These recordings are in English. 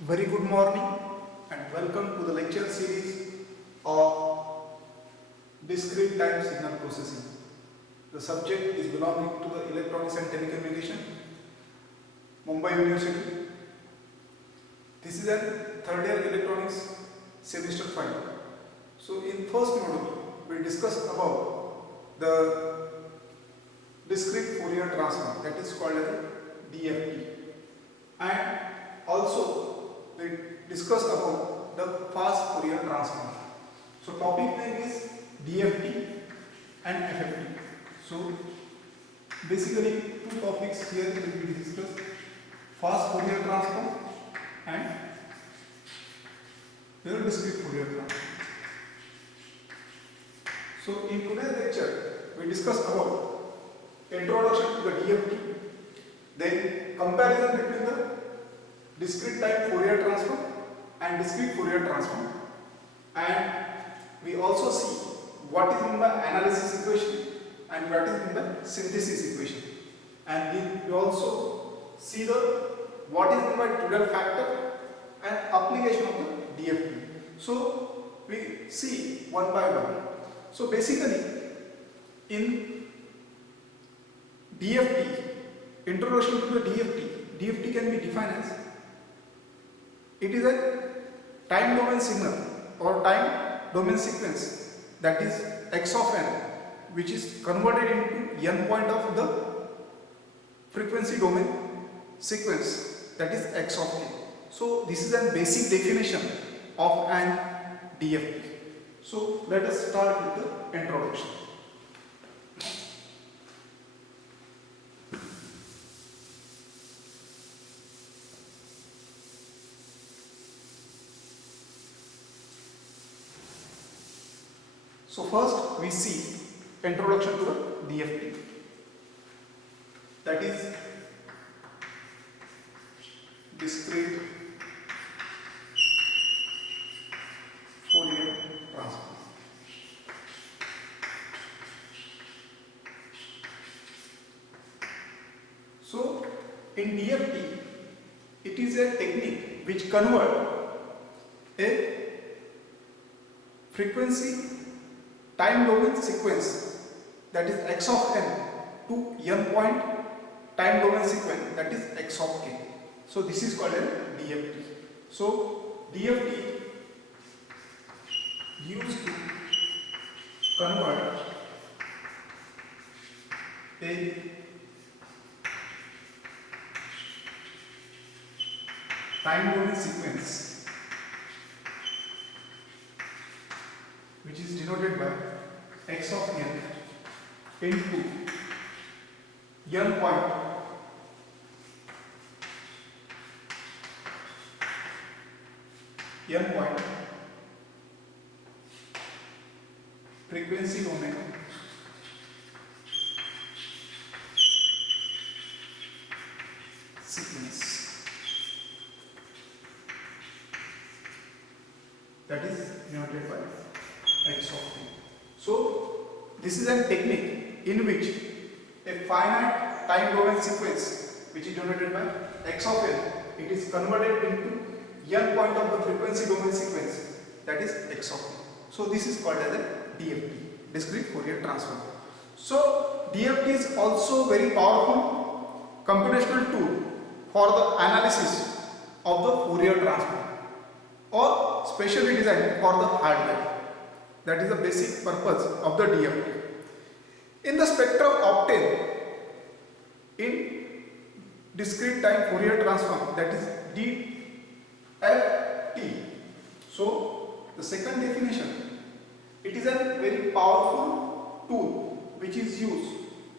Very good morning and welcome to the lecture series of discrete time signal processing. The subject is belonging to the Electronics and Telecommunication, Mumbai University. This is a third year electronics semester 5. So in first module we discussed about the discrete Fourier transform, that is called as DFT, and also we discussed about the fast Fourier transform. So topic name is DFT and FFT. So basically two topics here will be discussed: fast Fourier transform and the discrete Fourier transform. So in today's lecture we discussed about introduction to the DFT, then comparison between the discrete time Fourier transform and discrete Fourier transform, and we also see what is in the analysis equation and what is in the synthesis equation, and we also see the what is in the Twiddle factor and application of the DFT. So we see one by one. So basically in DFT, introduction to the DFT can be defined as it is a time domain signal or time domain sequence, that is x of n, which is converted into n point of the frequency domain sequence, that is x of k. So this is a basic definition of an DFT. So let us start with the introduction. So first we see introduction to the DFT, that is discrete Fourier transform. So in DFT it is a technique which converts a frequency time domain sequence, that is x of n, to n point time domain sequence, that is x of k. So this is called a DFT. So DFT used to convert a time domain sequence which is denoted by x of n into n point frequency domain sequence, that is denoted by x of t. So this is a technique in which a finite time domain sequence which is denoted by x of n, it is converted into n point of the frequency domain sequence, that is x of t. So this is called as a DFT, discrete Fourier transform. So DFT is also very powerful computational tool for the analysis of the Fourier transform, or specially designed for the hardware. That is the basic purpose of the DFT. In the spectrum obtained in discrete time Fourier transform, that is DFT. So the second definition, it is a very powerful tool which is used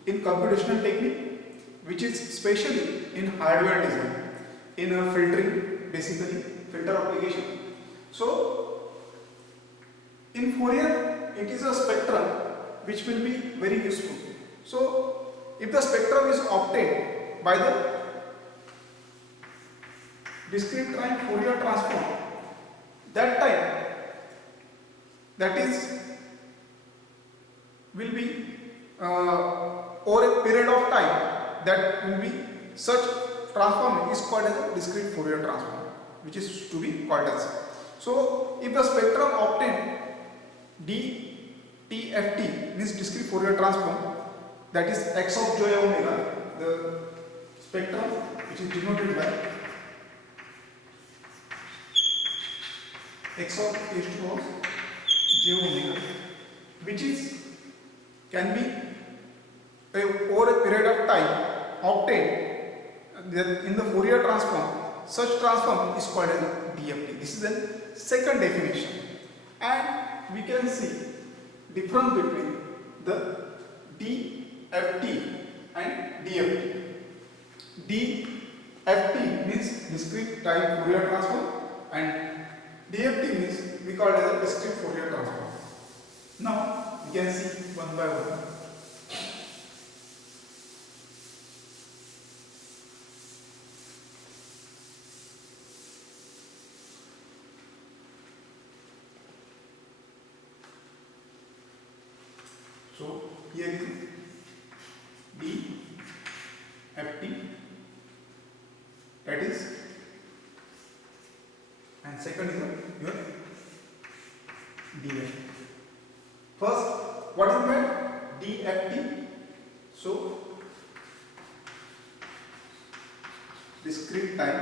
in computational technique, which is especially in hardware design, in filtering, basically filter application. So in Fourier, it is a spectrum which will be very useful. So if the spectrum is obtained by the discrete time Fourier transform, that time, that is will be over a period of time, that will be such transform is called as a discrete Fourier transform, which is to be called as. So if the spectrum obtained DTFT means discrete Fourier transform, that is x of j omega, the spectrum which is denoted by x of h to power j omega, which is can be over a period of time obtained in the Fourier transform. Such transform is called as DFT. This is the second definition, and we can see difference between the DFT and DFT. DFT means discrete time Fourier transform, and DFT means we call it as a discrete Fourier transform. Now we can see one by one. So here is DFT, that is, and second is your DFT. First, what is that DFT? So discrete time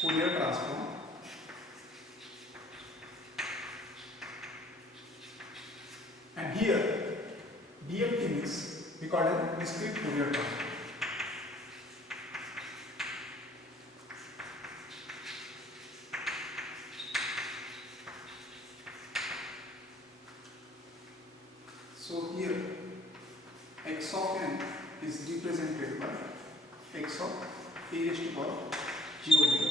Fourier transform. And here DFT means we call it discrete Fourier transform. So here x of n is represented by x of e raised to power j omega.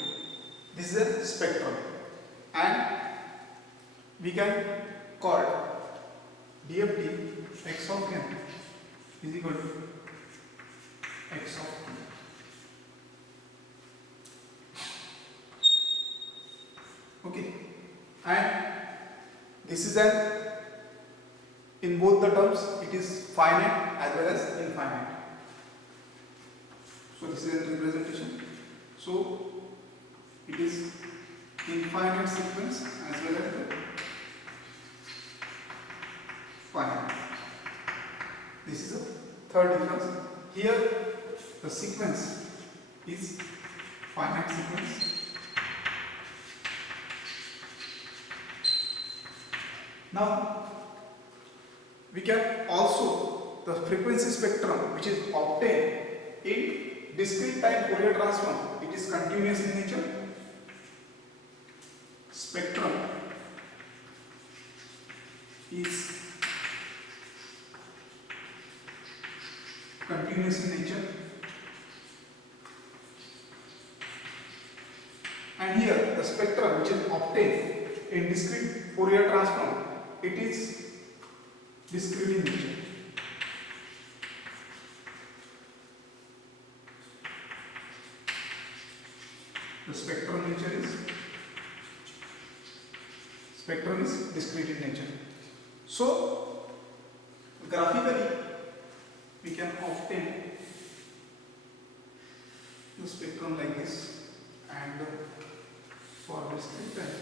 This is a spectrum, and we can call DFT x of n is equal to x of t. Okay, and this is an, in both the terms it is finite as well as infinite. So this is a representation. So it is infinite sequence as well as the finite. This is the third difference. Here the sequence is finite sequence. Now we can also the frequency spectrum which is obtained in discrete time Fourier transform, it is continuous in nature. Spectrum is continuous in nature, and here the spectrum which is obtained in discrete Fourier transform, it is discrete in nature. The spectrum is discrete in nature. So graphically we can obtain the spectrum like this, and for discrete time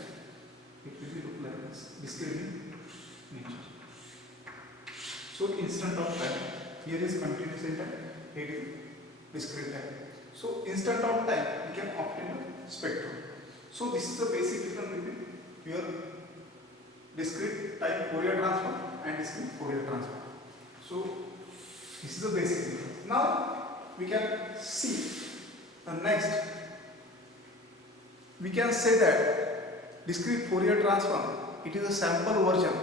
it will look like this, discrete in nature. So instant of time, here is continuous in time, here is discrete time. So instant of time we can obtain the spectrum. So this is the basic difference between your discrete time Fourier transform and discrete Fourier transform. So this is the basic difference. Now we can see the next. We can say that discrete Fourier transform, it is a sample version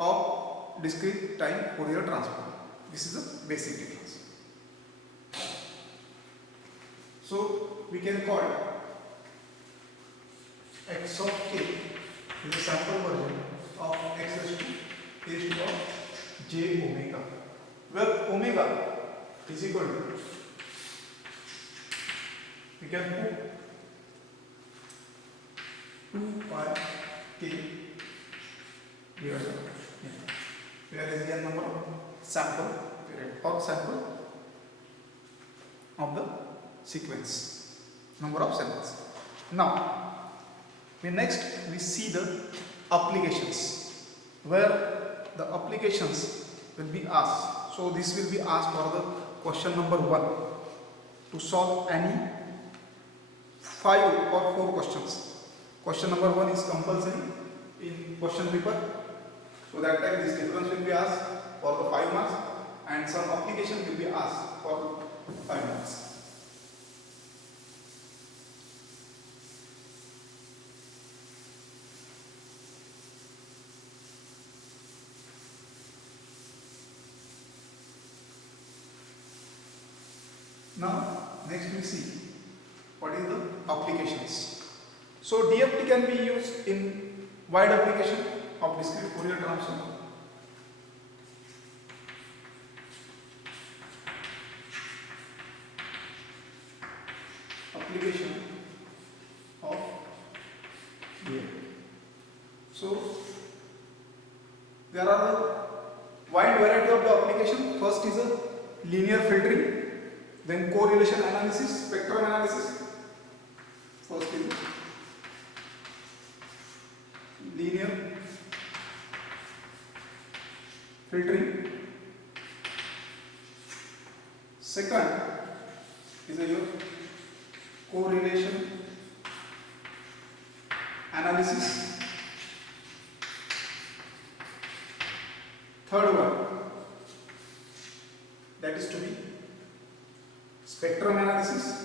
of discrete time Fourier transform. This is the basic difference. So we can call x of k is a sample version of x raised to power j omega, where omega is equal to, we can put 2 pi k divided by n, where is the number of sample period or sample of the sequence, number of cells. Now, we see the applications, where the applications will be asked. So this will be asked for the question number 1 to solve any 5 or 4 questions. Question number 1 is compulsory in question paper. So that time this difference will be asked for the 5 marks and some application will be asked for 5 marks. Now next we see what is the applications. So DFT can be used in wide application of discrete Fourier transform. Application of DFT. So there are a wide variety of the application. First is a linear filtering, then correlation analysis, spectrum analysis. First is linear filtering. Second is your correlation analysis. Third one, that is to be spectrum analysis.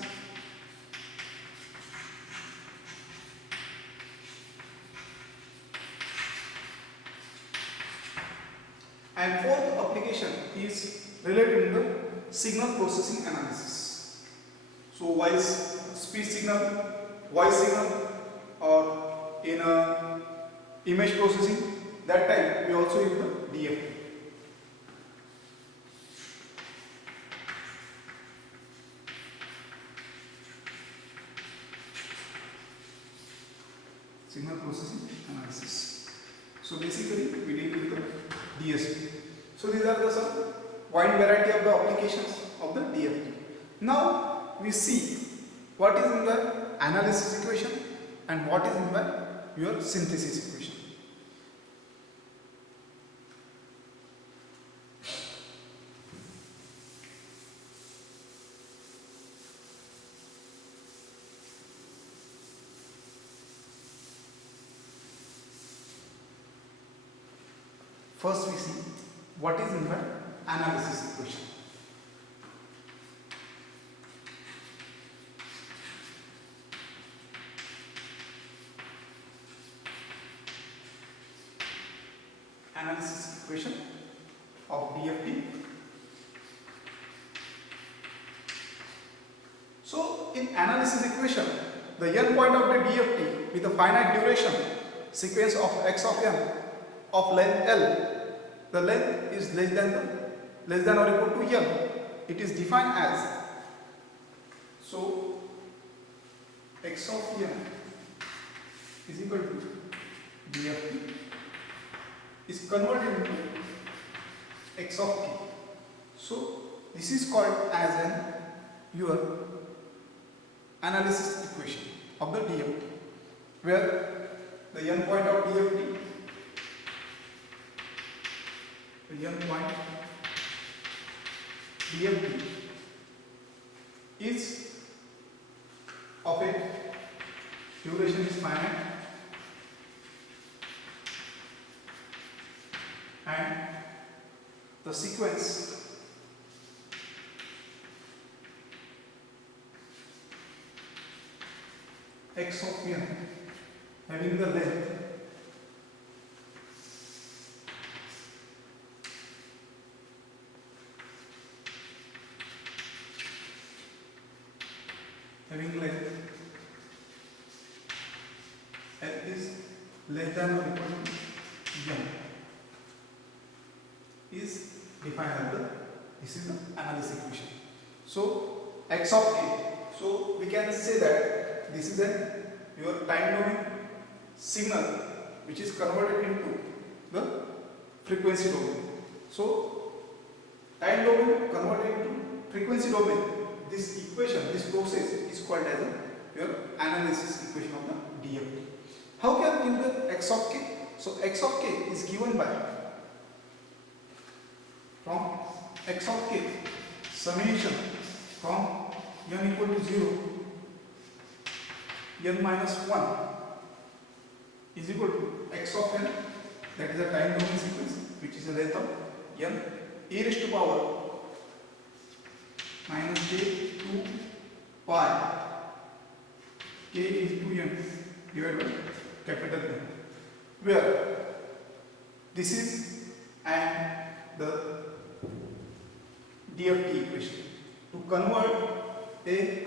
And fourth application is related to the signal processing analysis. So while speech signal, voice signal, or in image processing, that time we also use the DFT. Signal processing analysis. So basically we deal with the DSP. So these are the some wide variety of the applications of the DFT. Now we see what is in the analysis equation and what is in the your synthesis equation. First we see what is in the analysis equation. Analysis equation of DFT. So in analysis equation, the n point of the DFT with a finite duration sequence of x of n of length L, the length is less than or equal to n. It is defined as, so x of n is equal to DFT is converted into x of t. So this is called as your analysis equation of the DFT, where the n point of DFT, is of a duration is finite and the sequence x of n having the length L is less than or equal to n is defined as this is the analysis equation. So x of t, so we can say that this is your time domain signal which is converted into the frequency domain. So time domain converted into frequency domain this equation, this process is called as your analysis equation of the DFT. How can you give the x of k? So x of k is given by from x of k summation from n equal to 0 n minus 1 is equal to x of n, that is a time domain sequence which is the length of n e raised to power minus j 2 pi k into n divided by capital N, where this is and the DFT equation to convert a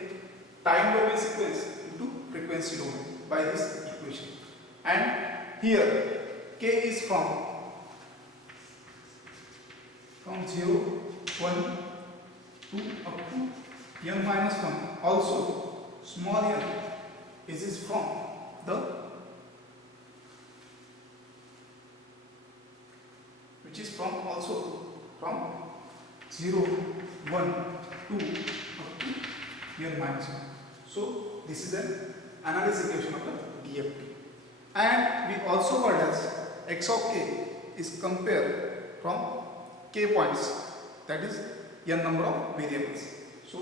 time domain sequence into frequency domain by this equation. And here k is from 0, 1, 2 up to n minus 1. Also small n is from the which is from also from 0, 1, 2 up to n minus 1. So this is an analysis equation of the DFT. And we also called as x of k is compared from k points, that is n number of variables. So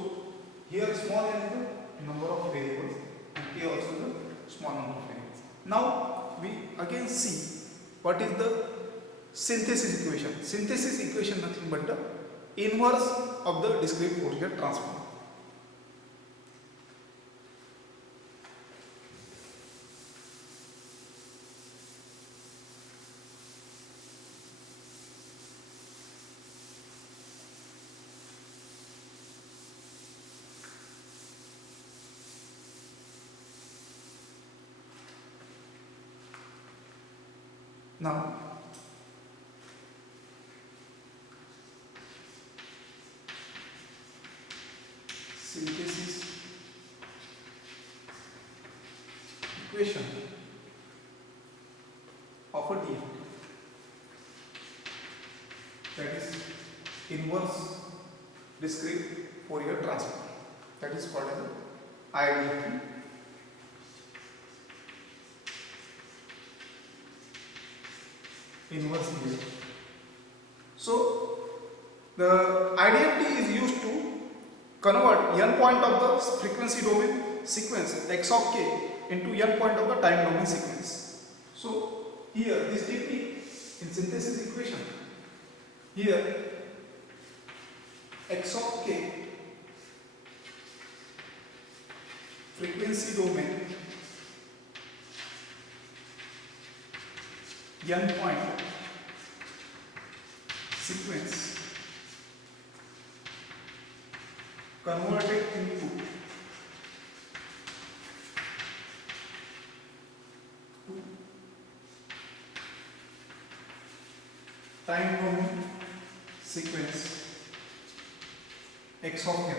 here small n is the number of variables and k also the small number of variables. Now we again see what is the synthesis equation. Synthesis equation nothing but the inverse of the discrete Fourier transform. Now synthesis equation of a DFT, that is inverse discrete Fourier transform, that is called as IDFT. Inverse here. So the IDFT is used to convert n point of the frequency domain sequence x of k into n point of the time domain sequence. So here this technique in synthesis equation, here x of k frequency domain n point sequence converted into time domain sequence x of n.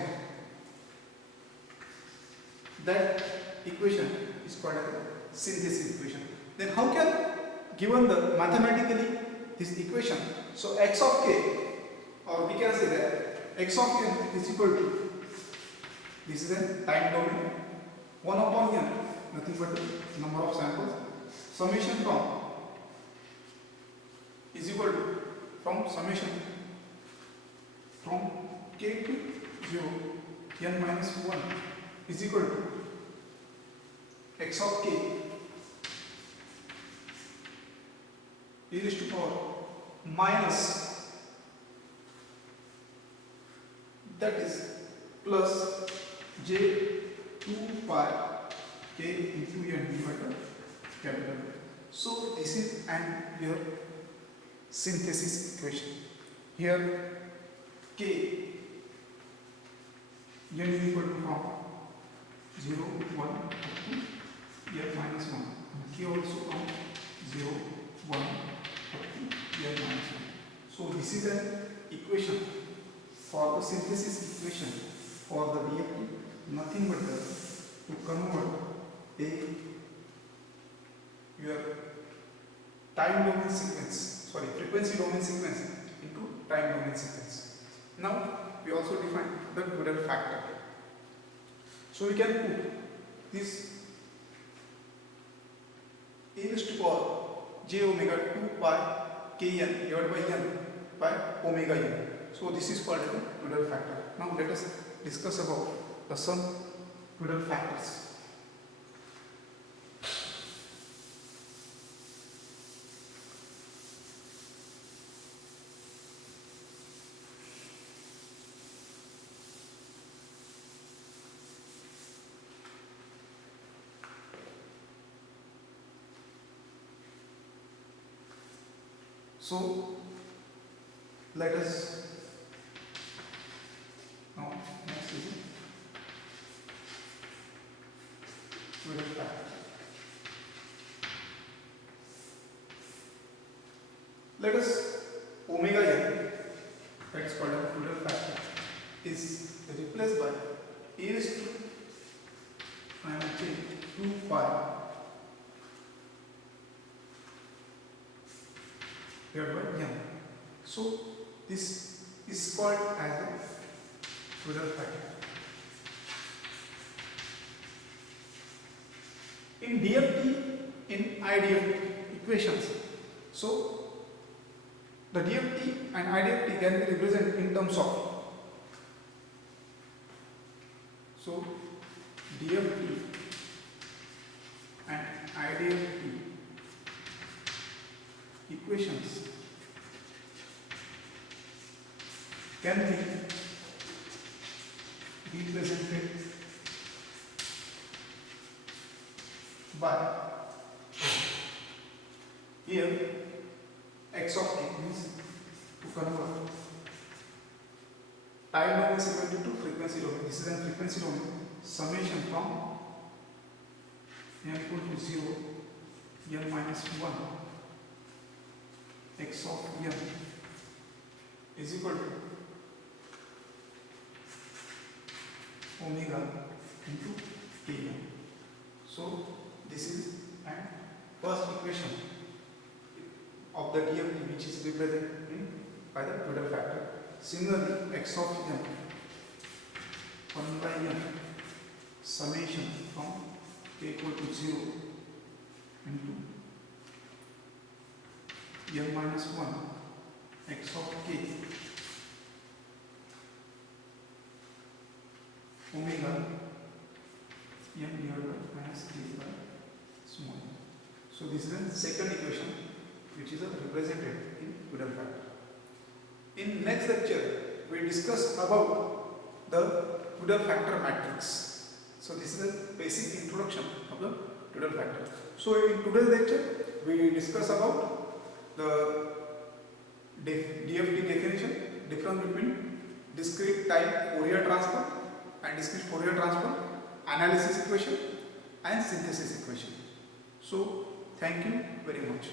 That equation is called as synthesis equation. Then how can, given the mathematically this equation, so x of k, or we can say that x of n is equal to, this is a time domain, 1 upon n, nothing but the number of samples, summation from is equal to, from summation from k to 0 n minus 1 is equal to x of k e raised to power minus, that is plus j 2 pi k into n divided by capital. So this is your synthesis equation. Here k n is equal to from 0, 1 up to n minus 1. K also from 0, 1 up to n minus 1. So this is an equation for the synthesis equation for the DFT, nothing but to convert your time domain sequence, frequency domain sequence into time domain sequence. Now we also define the Twiddle factor. So we can put this e raised to power j omega 2 pi kn divided by n by omega n. So this is called the Twiddle factor. Now let us discuss about the some Twiddle factors. So let us now next is Twiddle factor. Let us omega n, that is called a Twiddle factor, is replaced by e raised to 2 pi divided by n. So this is called as the Twiddle factor. In DFT, in IDFT equations, so the DFT and IDFT can be represented in terms of, so DFT and IDFT equations can be represented by here x of t means to convert time domain is equal to frequency domain. This is a frequency domain. Summation from n equal to 0 n minus 1 x of n is equal to omega into kn. So this is an first equation of the DFT which is represented by the Twiddle factor. Similarly, x of n 1 by n summation from k equal to 0 into n minus 1 x of k omega n divided by minus k by small. So this is the second equation which is represented in Twiddle factor. In next lecture we discuss about the Twiddle factor matrix. So this is a basic introduction of the Twiddle factor. So in today's lecture we discuss about the DFT definition, difference between discrete time Fourier transform and discrete Fourier transform, analysis equation and synthesis equation. So thank you very much.